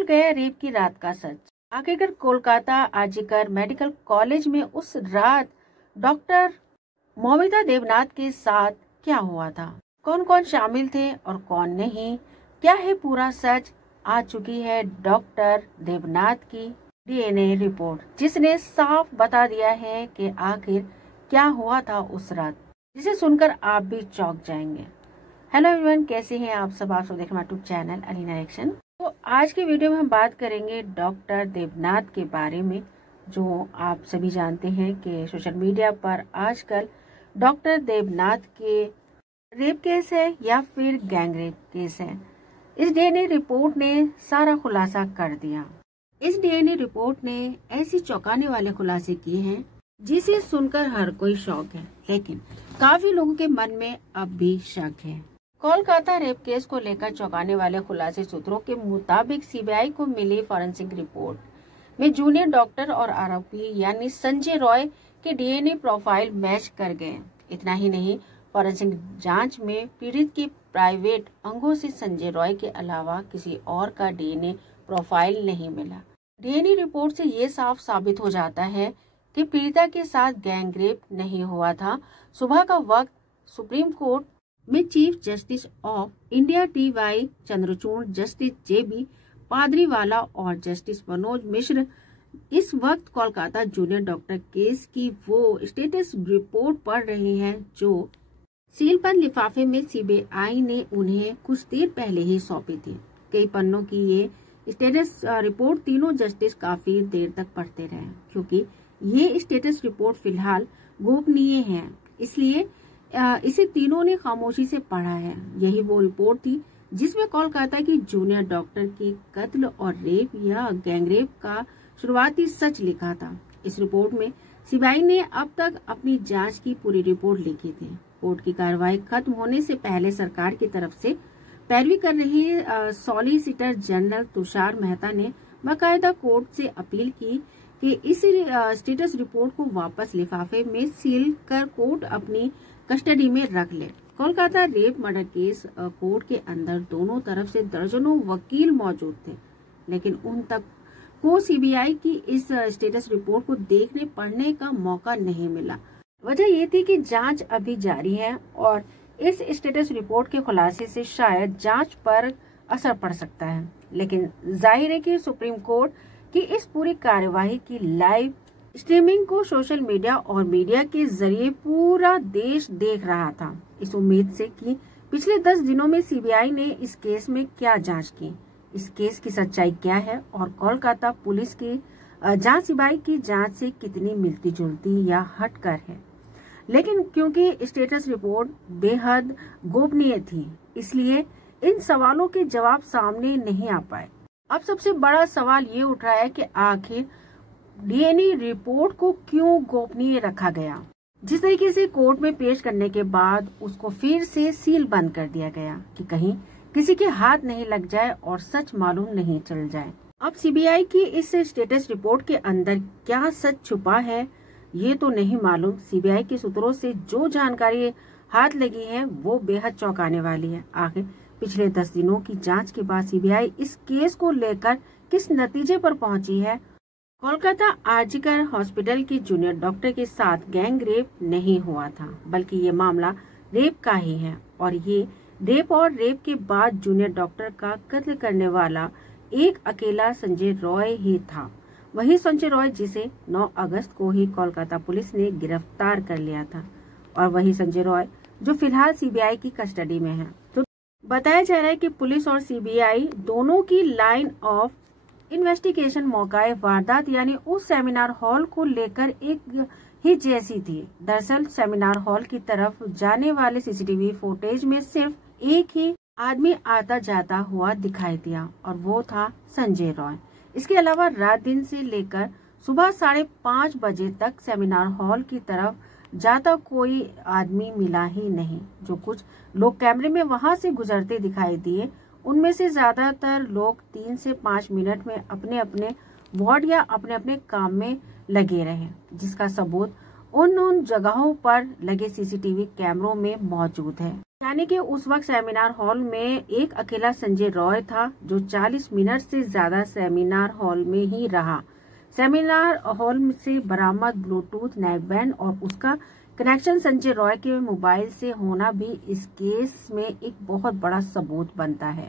खुल गया रेप की रात का सच। आखिरकार कोलकाता आरजीकर मेडिकल कॉलेज में उस रात डॉक्टर मौमिता देवनाथ के साथ क्या हुआ था, कौन कौन शामिल थे और कौन नहीं, क्या है पूरा सच। आ चुकी है डॉक्टर देवनाथ की डीएनए रिपोर्ट, जिसने साफ बता दिया है कि आखिर क्या हुआ था उस रात, जिसे सुनकर आप भी चौंक जाएंगे। हेलो एवरीवन, कैसे हैं आप सब देख रहे यूट्यूब चैनल अलीना एक्शन। तो आज की वीडियो में हम बात करेंगे डॉक्टर देवनाथ के बारे में, जो आप सभी जानते हैं कि सोशल मीडिया पर आजकल डॉक्टर देवनाथ के रेप केस है या फिर गैंग रेप केस है। इस डीएनए रिपोर्ट ने सारा खुलासा कर दिया। इस डीएनए रिपोर्ट ने ऐसी चौंकाने वाले खुलासे किए हैं जिसे सुनकर हर कोई शौक है, लेकिन काफी लोगों के मन में अब भी शक है। कोलकाता रेप केस को लेकर चौंकाने वाले खुलासे सूत्रों के मुताबिक सीबीआई को मिली फॉरेंसिक रिपोर्ट में जूनियर डॉक्टर और आरोपी यानी संजय रॉय के डीएनए प्रोफाइल मैच कर गए। इतना ही नहीं, फॉरेंसिक जांच में पीड़ित के प्राइवेट अंगों से संजय रॉय के अलावा किसी और का डीएनए प्रोफाइल नहीं मिला। डीएनए रिपोर्ट से ये साफ साबित हो जाता है कि पीड़िता के साथ गैंग रेप नहीं हुआ था। सुबह का वक्त सुप्रीम कोर्ट में chief justice of India T Y. Chandrachud, justice J B. Pardiwala और जस्टिस मनोज मिश्र इस वक्त कोलकाता जूनियर डॉक्टर केस की वो स्टेटस रिपोर्ट पढ़ रहे हैं जो सीलबंद लिफाफे में सीबीआई ने उन्हें कुछ देर पहले ही सौंपी थी। कई पन्नों की ये स्टेटस रिपोर्ट तीनों जस्टिस काफी देर तक पढ़ते रहे, क्योंकि ये स्टेटस रिपोर्ट फिलहाल गोपनीय है, इसलिए इसे तीनों ने खामोशी से पढ़ा है। यही वो रिपोर्ट थी जिसमें कोलकाता की जूनियर डॉक्टर के कत्ल और रेप या गैंगरेप का शुरुआती सच लिखा था। इस रिपोर्ट में सीबीआई ने अब तक अपनी जांच की पूरी रिपोर्ट लिखी थी। कोर्ट की कार्रवाई खत्म होने से पहले सरकार की तरफ से पैरवी कर रही सॉलिसिटर जनरल तुषार मेहता ने बाकायदा कोर्ट से अपील की कि इस स्टेटस रिपोर्ट को वापस लिफाफे में सील कर कोर्ट अपनी कस्टडी में रख ले। Kolkata rape murder case court के अंदर दोनों तरफ से दर्जनों वकील मौजूद थे, लेकिन उन तक को सीबीआई की इस स्टेटस रिपोर्ट को देखने पढ़ने का मौका नहीं मिला। वजह ये थी कि जांच अभी जारी है और इस स्टेटस रिपोर्ट के खुलासे से शायद जांच पर असर पड़ सकता है। लेकिन जाहिर है कि सुप्रीम कोर्ट की इस पूरी कार्यवाही की लाइव स्ट्रीमिंग को सोशल मीडिया और मीडिया के जरिए पूरा देश देख रहा था, इस उम्मीद से कि पिछले 10 दिनों में सीबीआई ने इस केस में क्या जांच की, इस केस की सच्चाई क्या है और कोलकाता पुलिस की जांच सीबीआई की जांच से कितनी मिलती जुलती या हटकर है। लेकिन क्योंकि स्टेटस रिपोर्ट बेहद गोपनीय थी, इसलिए इन सवालों के जवाब सामने नहीं आ पाए। अब सबसे बड़ा सवाल ये उठ रहा है कि आखिर डीएनए रिपोर्ट को क्यों गोपनीय रखा गया। जिस तरीके से कोर्ट में पेश करने के बाद उसको फिर से सील बंद कर दिया गया कि कहीं किसी के हाथ नहीं लग जाए और सच मालूम नहीं चल जाए। अब सीबीआई की इस स्टेटस रिपोर्ट के अंदर क्या सच छुपा है ये तो नहीं मालूम। सीबीआई के सूत्रों से जो जानकारी हाथ लगी है वो बेहद चौंकाने वाली है। आखिर पिछले 10 दिनों की जांच के बाद सीबीआई इस केस को लेकर किस नतीजे पर पहुंची है। कोलकाता आरजीकर हॉस्पिटल के जूनियर डॉक्टर के साथ गैंग रेप नहीं हुआ था, बल्कि ये मामला रेप का ही है और ये रेप और रेप के बाद जूनियर डॉक्टर का कत्ल करने वाला एक अकेला संजय रॉय ही था। वही संजय रॉय जिसे 9 अगस्त को ही कोलकाता पुलिस ने गिरफ्तार कर लिया था और वही संजय रॉय जो फिलहाल सीबीआई की कस्टडी में है। तो बताया जा रहा है कि पुलिस और सीबीआई दोनों की लाइन ऑफ इन्वेस्टिगेशन मौकाए वारदात यानी उस सेमिनार हॉल को लेकर एक ही जैसी थी। दरअसल सेमिनार हॉल की तरफ जाने वाले सीसीटीवी फुटेज में सिर्फ एक ही आदमी आता जाता हुआ दिखाई दिया और वो था संजय रॉय। इसके अलावा रात दिन से लेकर सुबह 5:30 बजे तक सेमिनार हॉल की तरफ जाता कोई आदमी मिला ही नहीं। जो कुछ लोग कैमरे में वहां से गुजरते दिखाई दिए, उनमें से ज्यादातर लोग 3 से 5 मिनट में अपने अपने वार्ड या अपने अपने काम में लगे रहे, जिसका सबूत उन जगहों पर लगे सीसीटीवी कैमरों में मौजूद है। यानी कि उस वक्त सेमिनार हॉल में एक अकेला संजय रॉय था जो 40 मिनट से ज्यादा सेमिनार हॉल में ही रहा। सेमिनार हॉल से बरामद ब्लूटूथ नेकबैंड और उसका कनेक्शन संजय रॉय के मोबाइल से होना भी इस केस में एक बहुत बड़ा सबूत बनता है।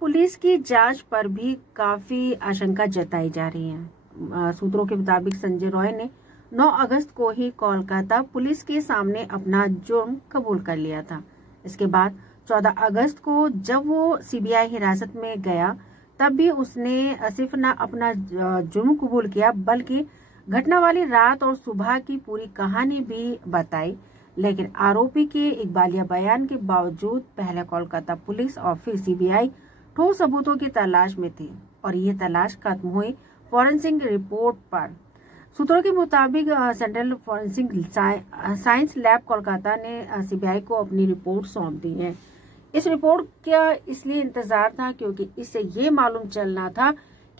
पुलिस की जांच पर भी काफी आशंका जताई जा रही है। सूत्रों के मुताबिक संजय रॉय ने 9 अगस्त को ही कोलकाता पुलिस के सामने अपना जुर्म कबूल कर लिया था। इसके बाद 14 अगस्त को जब वो सीबीआई हिरासत में गया तब भी उसने सिर्फ न अपना जुर्म कबूल किया बल्कि घटना वाली रात और सुबह की पूरी कहानी भी बताई। लेकिन आरोपी के इकबालिया बयान के बावजूद पहले कोलकाता पुलिस और फिर सीबीआई ठोस सबूतों की तलाश में थी और ये तलाश खत्म हुई फॉरेंसिक रिपोर्ट पर। सूत्रों के मुताबिक central forensic science lab Kolkata ने सीबीआई को अपनी रिपोर्ट सौंप दी है। इस रिपोर्ट का इसलिए इंतजार था क्योंकि इससे ये मालूम चलना था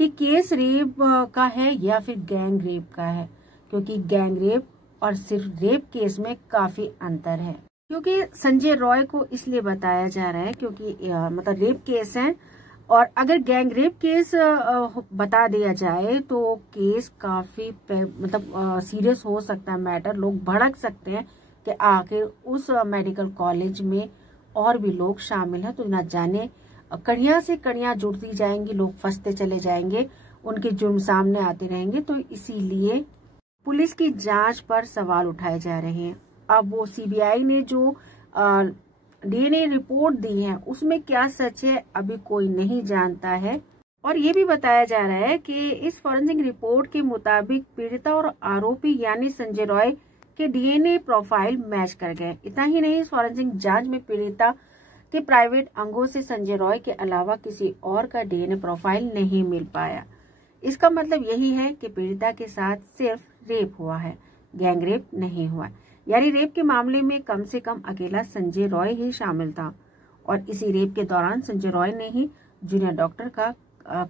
कि केस रेप का है या फिर गैंग रेप का है, क्योंकि गैंग रेप और सिर्फ रेप केस में काफी अंतर है। क्योंकि संजय रॉय को इसलिए बताया जा रहा है क्योंकि मतलब रेप केस है और अगर गैंग रेप केस बता दिया जाए तो केस काफी मतलब सीरियस हो सकता है मैटर। लोग भड़क सकते हैं कि आखिर उस मेडिकल कॉलेज में और भी लोग शामिल हैं, तो न जाने कड़ियां से कड़ियां जुड़ती जाएंगी, लोग फंसते चले जाएंगे, उनके जुर्म सामने आते रहेंगे। तो इसीलिए पुलिस की जांच पर सवाल उठाए जा रहे हैं। अब वो सीबीआई ने जो डीएनए रिपोर्ट दी है उसमें क्या सच है अभी कोई नहीं जानता है। और ये भी बताया जा रहा है कि इस फॉरेंसिक रिपोर्ट के मुताबिक पीड़िता और आरोपी यानी संजय रॉय के डीएनए प्रोफाइल मैच कर गए। इतना ही नहीं, इस फॉरेंसिक जांच में पीड़िता के प्राइवेट अंगों से संजय रॉय के अलावा किसी और का डीएनए प्रोफाइल नहीं मिल पाया। इसका मतलब यही है कि पीड़िता के साथ सिर्फ रेप हुआ है, गैंग रेप नहीं हुआ। यानी रेप के मामले में कम से कम अकेला संजय रॉय ही शामिल था और इसी रेप के दौरान संजय रॉय ने ही जूनियर डॉक्टर का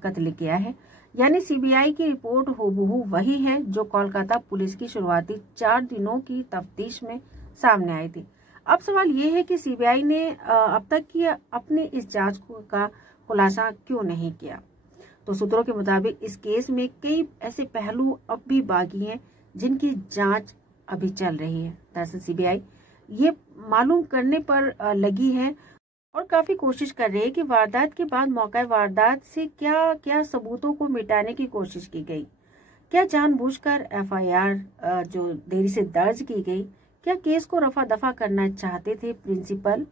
कत्ल किया है। यानी सीबीआई की रिपोर्ट हूबहू वही है जो कोलकाता पुलिस की शुरुआती 4 दिनों की तफ्तीश में सामने आई थी। अब सवाल ये है कि सीबीआई ने अब तक की अपनी इस जांच का खुलासा क्यों नहीं किया। तो सूत्रों के मुताबिक इस केस में कई ऐसे पहलू अब भी बाकी हैं जिनकी जांच अभी चल रही है। दरअसल सीबीआई ये मालूम करने पर लगी है और काफी कोशिश कर रही है कि वारदात के बाद मौका वारदात से क्या क्या सबूतों को मिटाने की कोशिश की गई। क्या जानबूझकर एफआईआर जो देरी से दर्ज की गई, क्या केस को रफा दफा करना चाहते थे प्रिंसिपल,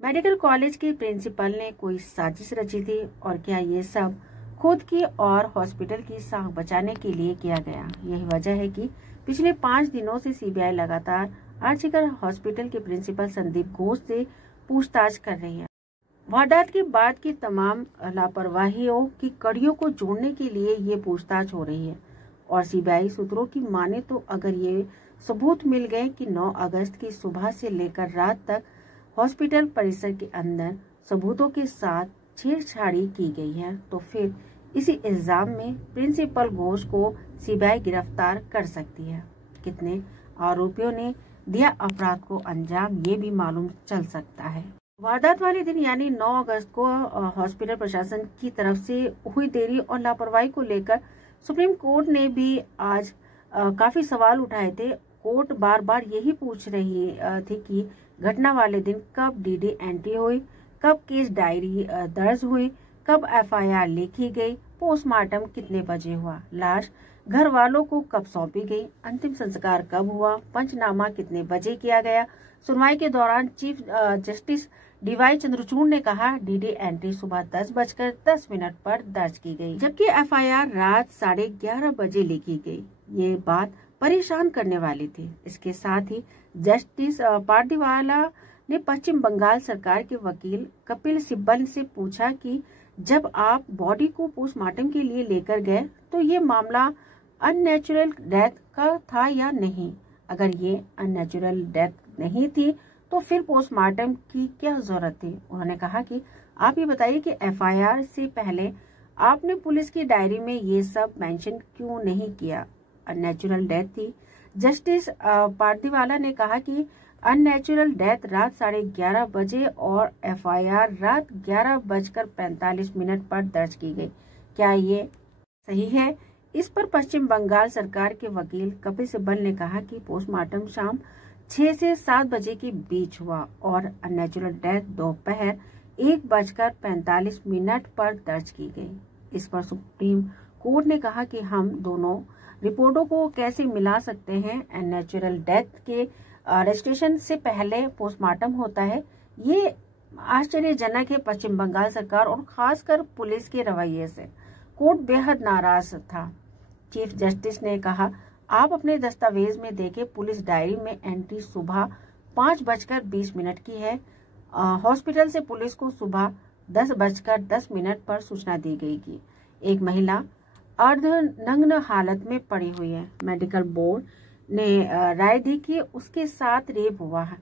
मेडिकल कॉलेज के प्रिंसिपल ने कोई साजिश रची थी और क्या ये सब खुद की और हॉस्पिटल की साख बचाने के लिए किया गया। यही वजह है कि पिछले 5 दिनों से सीबीआई लगातार आर्जिकर हॉस्पिटल के प्रिंसिपल संदीप घोष से पूछताछ कर रही है। वारदात के बाद की तमाम लापरवाहियों की कड़ियों को जोड़ने के लिए ये पूछताछ हो रही है और सीबीआई सूत्रों की माने तो अगर ये सबूत मिल गए कि 9 अगस्त की सुबह से लेकर रात तक हॉस्पिटल परिसर के अंदर सबूतों के साथ छेड़छाड़ी की गई है तो फिर इसी इल्जाम में प्रिंसिपल घोष को सीबीआई गिरफ्तार कर सकती है। कितने आरोपियों ने दिया अपराध को अंजाम ये भी मालूम चल सकता है। वारदात वाले दिन यानी 9 अगस्त को हॉस्पिटल प्रशासन की तरफ से हुई देरी और लापरवाही को लेकर सुप्रीम कोर्ट ने भी आज काफी सवाल उठाए थे। कोर्ट बार बार यही पूछ रही थी कि घटना वाले दिन कब डीडी एंट्री हुई, कब केस डायरी दर्ज हुई, कब एफआईआर लिखी गई, पोस्टमार्टम कितने बजे हुआ, लाश घर वालों को कब सौंपी गई, अंतिम संस्कार कब हुआ, पंचनामा कितने बजे किया गया। सुनवाई के दौरान चीफ जस्टिस डीवाई चंद्रचूड़ ने कहा डीडी एंट्री सुबह 10:10 पर दर्ज की गई, जबकि एफआईआर रात 11:30 बजे लिखी गई। ये बात परेशान करने वाली थी। इसके साथ ही जस्टिस पारदीवाला ने पश्चिम बंगाल सरकार के वकील कपिल सिब्बल से पूछा कि जब आप बॉडी को पोस्टमार्टम के लिए लेकर गए तो ये मामला अननेचुरल डेथ का था या नहीं। अगर ये अननेचुरल डेथ नहीं थी तो फिर पोस्टमार्टम की क्या जरूरत थी। उन्होंने कहा कि आप ये बताइए कि एफआईआर से पहले आपने पुलिस की डायरी में ये सब मेंशन क्यों नहीं किया। अननेचुरल डेथ थी जस्टिस पारदीवाला ने कहा कि अननेचुरल डेथ रात 11:30 बजे और एफआईआर रात 11:45 पर दर्ज की गई। क्या ये सही है? इस पर पश्चिम बंगाल सरकार के वकील कपिल सिब्बल ने कहा कि पोस्टमार्टम शाम 6 से 7 बजे के बीच हुआ और अननेचुरल डेथ दोपहर 1:45 पर दर्ज की गई। इस पर सुप्रीम कोर्ट ने कहा कि हम दोनों रिपोर्टों को कैसे मिला सकते हैं। अननेचुरल डेथ के रजिस्ट्रेशन से पहले पोस्टमार्टम होता है। ये आश्चर्यजनक है। पश्चिम बंगाल सरकार और खासकर पुलिस के रवैये से कोर्ट बेहद नाराज था। चीफ जस्टिस ने कहा, आप अपने दस्तावेज में देखें, पुलिस डायरी में एंट्री सुबह 5:20 की है। हॉस्पिटल से पुलिस को सुबह 10:10 पर सूचना दी गई कि एक महिला अर्धनग्न हालत में पड़ी हुई है। मेडिकल बोर्ड ने राय दी कि उसके साथ रेप हुआ है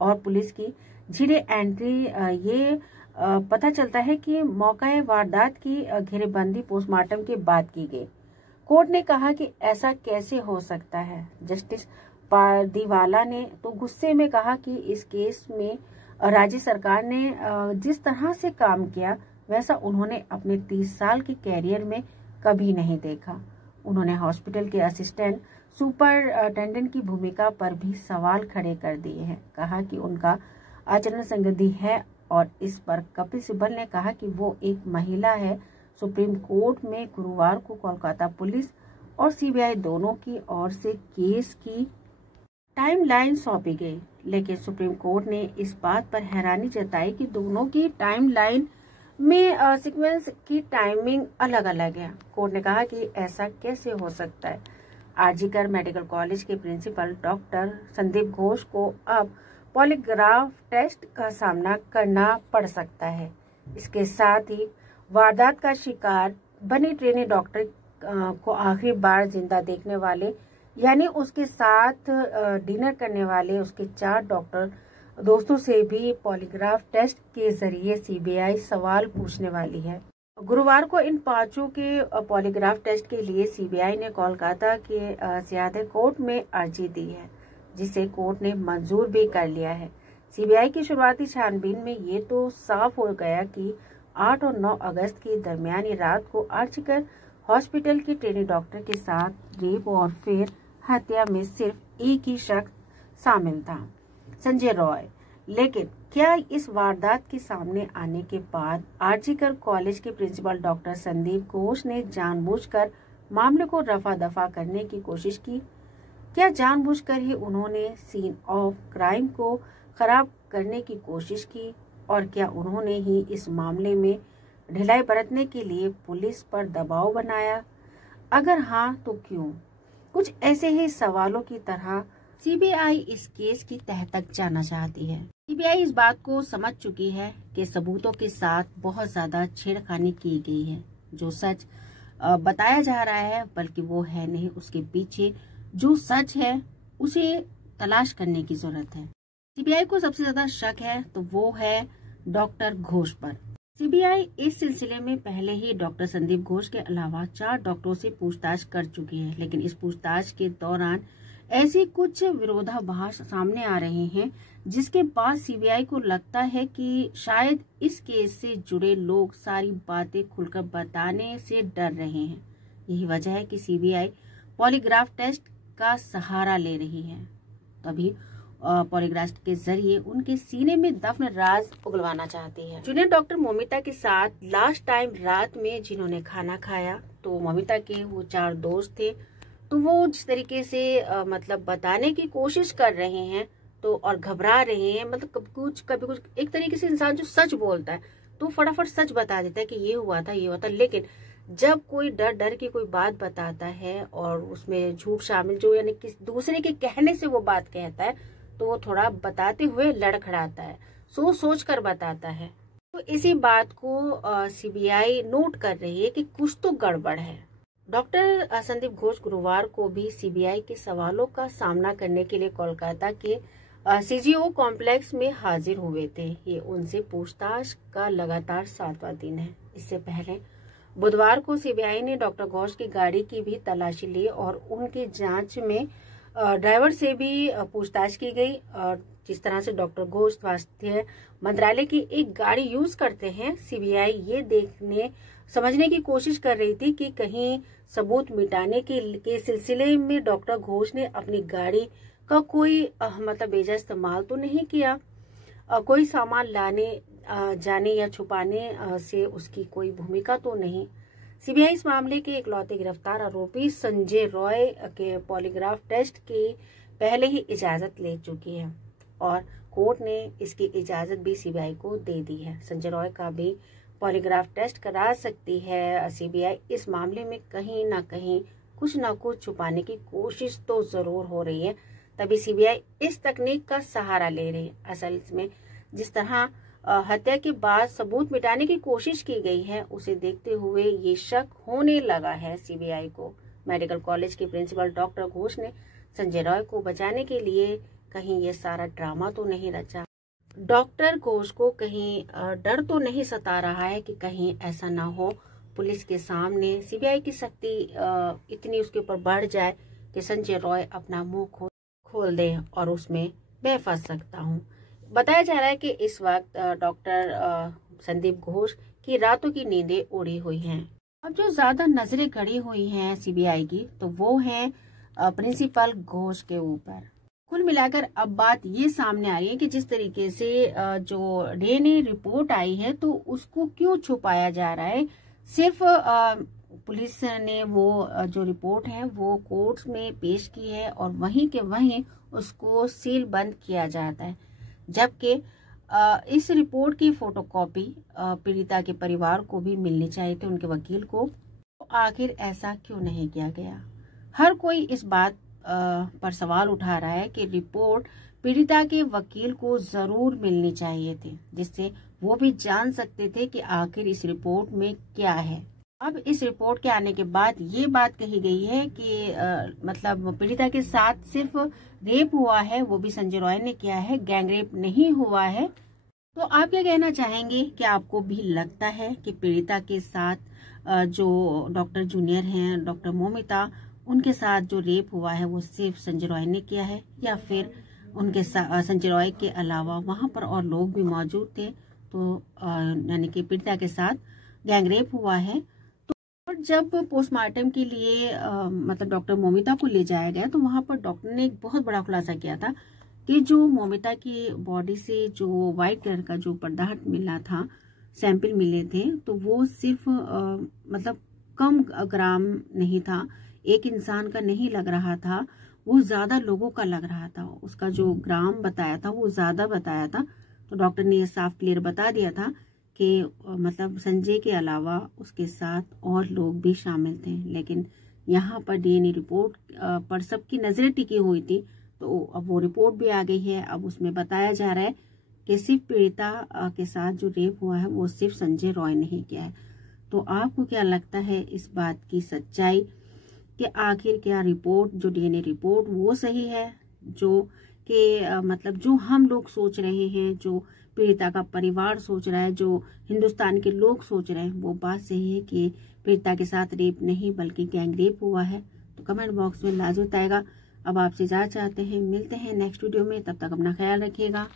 और पुलिस की झीरे एंट्री ये पता चलता है कि मौका वारदात की घेरेबंदी पोस्टमार्टम के बाद की गई। कोर्ट ने कहा कि ऐसा कैसे हो सकता है। जस्टिस पारदीवाला ने तो गुस्से में कहा कि इस केस में राज्य सरकार ने जिस तरह से काम किया वैसा उन्होंने अपने 30 साल के कैरियर में कभी नहीं देखा। उन्होंने हॉस्पिटल के असिस्टेंट सुपरिटेंडेंट की भूमिका पर भी सवाल खड़े कर दिए हैं। कहा कि उनका आचरण संगति है और इस पर कपिल सिब्बल ने कहा कि वो एक महिला है। सुप्रीम कोर्ट में गुरुवार को कोलकाता पुलिस और सीबीआई दोनों की ओर से केस की टाइमलाइन सौंपी गई, लेकिन सुप्रीम कोर्ट ने इस बात पर हैरानी जताई कि दोनों की टाइमलाइन में सीक्वेंस की टाइमिंग अलग अलग है। कोर्ट ने कहा कि ऐसा कैसे हो सकता है। आरजीकर मेडिकल कॉलेज के प्रिंसिपल डॉक्टर संदीप घोष को अब पॉलीग्राफ टेस्ट का सामना करना पड़ सकता है। इसके साथ ही वारदात का शिकार बनी ट्रेनी डॉक्टर को आखिरी बार जिंदा देखने वाले यानी उसके साथ डिनर करने वाले उसके 4 डॉक्टर दोस्तों से भी पॉलीग्राफ टेस्ट के जरिए सीबीआई सवाल पूछने वाली है। गुरुवार को इन 5 के पॉलीग्राफ टेस्ट के लिए सीबीआई ने कोलकाता के सियादत कोर्ट में अर्जी दी है, जिसे कोर्ट ने मंजूर भी कर लिया है। सीबीआई की शुरुआती छानबीन में ये तो साफ हो गया कि 8 और 9 अगस्त की दरमियानी रात को आर्जिकर हॉस्पिटल के ट्रेनी डॉक्टर के साथ रेप और फिर हत्या में सिर्फ एक ही शख्स शामिल था, संजय रॉय। लेकिन क्या इस वारदात के सामने आने के बाद आर्जिकर कॉलेज के प्रिंसिपल डॉक्टर संदीप घोष ने जानबूझकर मामले को रफा दफा करने की कोशिश की? क्या जानबूझकर ही उन्होंने सीन ऑफ क्राइम को खराब करने की कोशिश की? और क्या उन्होंने ही इस मामले में ढिलाई बरतने के लिए पुलिस पर दबाव बनाया? अगर हाँ तो क्यों? कुछ ऐसे ही सवालों की तरह सीबीआई इस केस की तह तक जाना चाहती है। सीबीआई इस बात को समझ चुकी है कि सबूतों के साथ बहुत ज्यादा छेड़खानी की गई है। जो सच बताया जा रहा है बल्कि वो है नहीं, उसके पीछे जो सच है उसे तलाश करने की जरूरत है। सीबीआई को सबसे ज्यादा शक है तो वो है डॉक्टर घोष पर। सीबीआई इस सिलसिले में पहले ही डॉक्टर संदीप घोष के अलावा 4 डॉक्टरों से पूछताछ कर चुकी है, लेकिन इस पूछताछ के दौरान ऐसे कुछ विरोधाभास सामने आ रहे हैं जिसके बाद सीबीआई को लगता है कि शायद इस केस से जुड़े लोग सारी बातें खुलकर बताने से डर रहे हैं। यही वजह है कि सीबीआई पॉलीग्राफ टेस्ट का सहारा ले रही है। तभी पॉलीग्राफ के जरिए उनके सीने में दफन राज उगलवाना चाहती है। जूनियर डॉक्टर मोमिता के साथ लास्ट टाइम रात में जिन्होंने खाना खाया, तो मोमिता के वो 4 दोस्त थे, तो वो जिस तरीके से मतलब बताने की कोशिश कर रहे हैं तो और घबरा रहे हैं, मतलब कभी कुछ एक तरीके से इंसान जो सच बोलता है तो फटाफट सच बता देता है कि ये हुआ था, लेकिन जब कोई डर के कोई बात बताता है और उसमें झूठ शामिल जो यानी किसी दूसरे के कहने से वो बात कहता है तो वो थोड़ा बताते हुए लड़खड़ाता है, सोच कर बताता है। तो इसी बात को सीबीआई नोट कर रही है कि कुछ तो गड़बड़ है। डॉक्टर संदीप घोष गुरुवार को भी सीबीआई के सवालों का सामना करने के लिए कोलकाता के सीजीओ कॉम्प्लेक्स में हाजिर हुए थे। ये उनसे पूछताछ का लगातार 7वां दिन है। इससे पहले बुधवार को सीबीआई ने डॉक्टर घोष की गाड़ी की भी तलाशी ली और उनकी जांच में ड्राइवर से भी पूछताछ की गई और जिस तरह से डॉक्टर घोष स्वास्थ्य मंत्रालय की एक गाड़ी यूज करते हैं, सीबीआई ये समझने की कोशिश कर रही थी कि कहीं सबूत मिटाने के सिलसिले में डॉक्टर घोष ने अपनी गाड़ी का कोई मतलब बेजा इस्तेमाल तो नहीं किया, कोई सामान लाने जाने या छुपाने से उसकी कोई भूमिका तो नहीं। सीबीआई इस मामले के इकलौते गिरफ्तार आरोपी संजय रॉय के पॉलीग्राफ टेस्ट की पहले ही इजाजत ले चुकी है और कोर्ट ने इसकी इजाजत भी सीबीआई को दे दी है। संजय रॉय का भी पॉलीग्राफ टेस्ट करा सकती है सीबीआई। इस मामले में कहीं ना कहीं कुछ ना कुछ छुपाने की कोशिश तो जरूर हो रही है, तभी सीबीआई इस तकनीक का सहारा ले रही है। असल में जिस तरह हत्या के बाद सबूत मिटाने की कोशिश की गई है, उसे देखते हुए ये शक होने लगा है सीबीआई को। मेडिकल कॉलेज के प्रिंसिपल डॉक्टर घोष ने संजय रॉय को बचाने के लिए कहीं ये सारा ड्रामा तो नहीं रचा। डॉक्टर घोष को कहीं डर तो नहीं सता रहा है कि कहीं ऐसा ना हो पुलिस के सामने सीबीआई की सख्ती इतनी उसके ऊपर बढ़ जाए कि संजय रॉय अपना मुंह खोल दे और उसमें मैं फंस सकता हूँ। बताया जा रहा है कि इस वक्त डॉक्टर संदीप घोष की रातों की नींदें उड़ी हुई हैं। अब जो ज्यादा नजरें गड़ी हुई हैं सीबीआई की, तो वो है प्रिंसिपल घोष के ऊपर। कुल मिलाकर अब बात ये सामने आ रही है कि जिस तरीके से जो डीएनए रिपोर्ट आई है, तो उसको क्यों छुपाया जा रहा है। सिर्फ पुलिस ने वो जो रिपोर्ट है वो कोर्ट में पेश की है और वहीं के वहीं उसको सील बंद किया जाता है, जबकि इस रिपोर्ट की फोटोकॉपी पीड़िता के परिवार को भी मिलनी चाहिए थी, उनके वकील को। तो आखिर ऐसा क्यों नहीं किया गया। हर कोई इस बात पर सवाल उठा रहा है कि रिपोर्ट पीड़िता के वकील को जरूर मिलनी चाहिए थी, जिससे वो भी जान सकते थे कि आखिर इस रिपोर्ट में क्या है। अब इस रिपोर्ट के आने के बाद ये बात कही गई है कि मतलब पीड़िता के साथ सिर्फ रेप हुआ है, वो भी संजय रॉय ने किया है, गैंग रेप नहीं हुआ है। तो आप क्या कहना चाहेंगे कि आपको भी लगता है कि पीड़िता के साथ जो डॉक्टर जूनियर हैं, डॉक्टर मौमिता, उनके साथ जो रेप हुआ है वो सिर्फ संजय रॉय ने किया है, या फिर उनके साथ संजय रॉय के अलावा वहां पर और लोग भी मौजूद थे, तो यानी कि पीड़िता के साथ गैंग रेप हुआ है। तो जब पोस्टमार्टम के लिए मतलब डॉक्टर मौमिता को ले जाया गया, तो वहां पर डॉक्टर ने एक बहुत बड़ा खुलासा किया था कि जो मौमिता की बॉडी से जो व्हाइट कलर का जो पर्दाहट मिला था, सैंपल मिले थे, तो वो सिर्फ मतलब कम ग्राम नहीं था, एक इंसान का नहीं लग रहा था, वो ज्यादा लोगों का लग रहा था। उसका जो ग्राम बताया था वो ज्यादा बताया था। तो डॉक्टर ने ये साफ क्लियर बता दिया था कि मतलब संजय के अलावा उसके साथ और लोग भी शामिल थे। लेकिन यहाँ पर डीएनए रिपोर्ट पर सबकी नजरें टिकी हुई थी, तो अब वो रिपोर्ट भी आ गई है। अब उसमें बताया जा रहा है कि सिर्फ पीड़िता के साथ जो रेप हुआ है वो सिर्फ संजय रॉय ने ही किया है। तो आपको क्या लगता है इस बात की सच्चाई, कि आखिर क्या रिपोर्ट, जो डीएनए रिपोर्ट वो सही है, जो कि मतलब जो हम लोग सोच रहे हैं, जो पीड़िता का परिवार सोच रहा है, जो हिंदुस्तान के लोग सोच रहे हैं, वो बात सही है कि पीड़िता के साथ रेप नहीं बल्कि गैंग रेप हुआ है? तो कमेंट बॉक्स में लाजमी बताएगा। अब आपसे इजाजत चाहते हैं, मिलते हैं नेक्स्ट वीडियो में, तब तक अपना ख्याल रखिएगा।